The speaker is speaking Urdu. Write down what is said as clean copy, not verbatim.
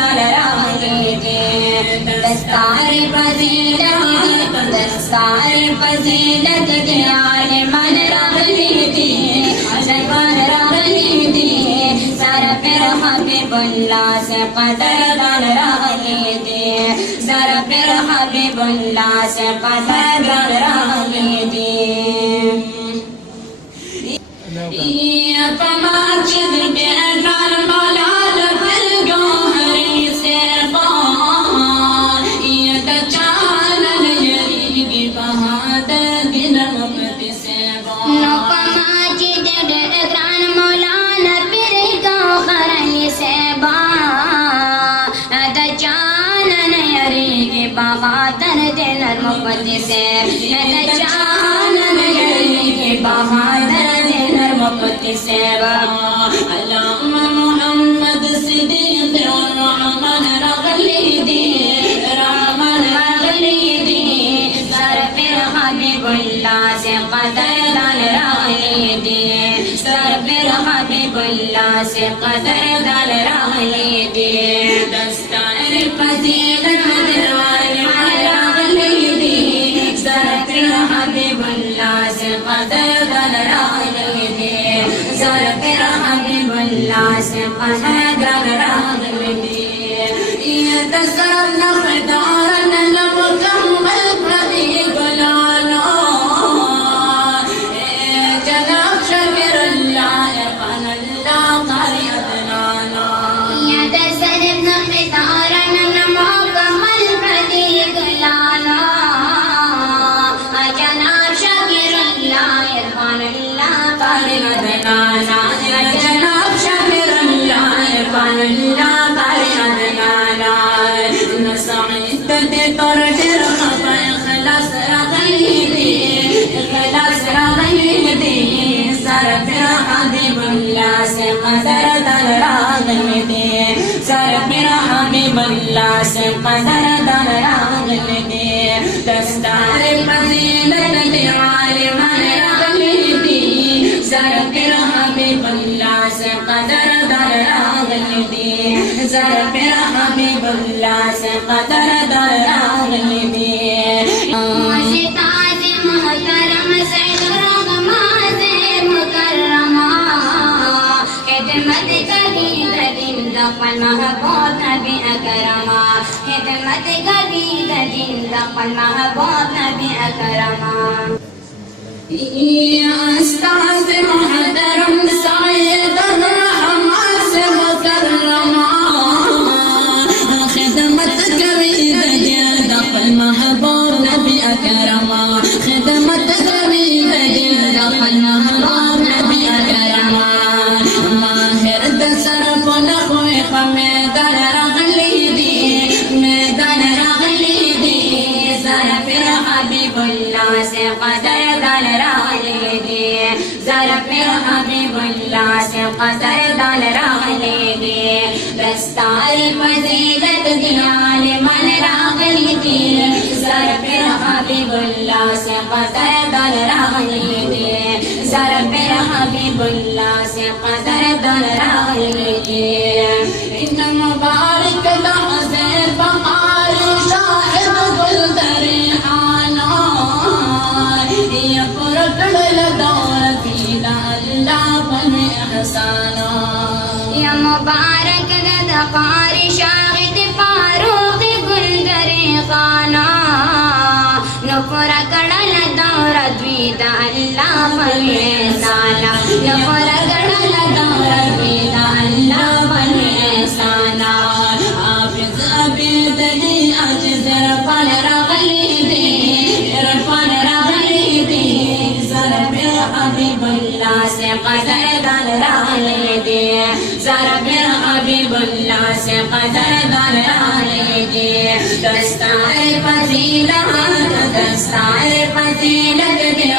دال راغلی دی دستار فضیلت دستار فضیلت دی عالمان راغلی دی عالمان راغلی دی سر پر حبیب اللہ سے قدر دال راغلی دی سر پر حبیب اللہ سے قدر دال راغلی دی فما چدر بیدار مولاد پر گوہری سے بان یہ دچانن یریگی بہادر دن مقت سے بان فما چدر بیدار مولاد پر گوہری سے بان دچانن یریگی بہادر دن مقت سے دچانن یریگی بہادر وقت سیوا علام محمد صدیق الرحمن رغلی دی رحمن رغلی دی سر پر حبیب اللہ سے قدر دال راغلی دی سر پر حبیب اللہ سے قدر دال راغلی دی دستار فضیلت دلوار راغلی دی سر پر حبیب اللہ سے قدر دال راغلی دی سر پر حبیب اللہ سے قدر دال راغلی دی یہ تصر نخدارن لمکمل پردی گلانا جناب شکر اللہ ارفان اللہ قاری ادنانا یہ تصر نخدارن لمکمل پردی گلانا جناب شکر اللہ ارفان اللہ قاری ادنانا جناب شکر اللہ ارفان اللہ قاری ادنانا نسعید دے طور در خفا اخلاص رغلی دی اخلاص رغلی دی سر پر حبیب اللہ سے قدر دل راغلی دی سر پر حبیب اللہ سے قدر دل راغلی دی دستار فضیلت دی عالمان راغلی دی سر پر حبیب اللہ سے قدر دل راغلی دی سر پر حبیب اللہ سے قدر دل راغلی دی ستاز محترم سید رغماز مکرمہ خدمت کبھی دن دقل محبوب نبی اکرمہ خدمت کبھی دن دقل محبوب نبی اکرمہ استاذ محترم سید الرحمن مکرمہ خدمت کبھی دن دقل محبوب نبی اکرمہ خدمت کبھی دن دقل محبوب نبی اکرمہ ماہر دسر پنخوی میدان رغلی دی میدان رغلی دی سر پر حبیب اللہ سے قدر دل راغلی دی سر پر حبیب اللہ سے قدر دل راغلی دی دستار فضیلت دی عالمان راغلی دی سر پر حبیب اللہ سے قدر دل راغلی دی سر پر حبیب اللہ سے قدر دل راغلی دی ان مبارک لحظے بقار شاہد گل دریحانا یہ پرکڑ دور کی اللہ بن احسانا یا مبارک لدقار شاہد فاروق گل دریحانا نپر کڑل دور دوید اللہ بن احسانا نپر کڑل دور دوید اللہ بن احسانا حافظ عبید علی عجز رفان رغلی دی رفان رغلی دی سر پر حبیب اللہ سے قدر دل راغلی دی سر پر حبیب اللہ سے قدر دل راغلی دی دستار فضیلت دی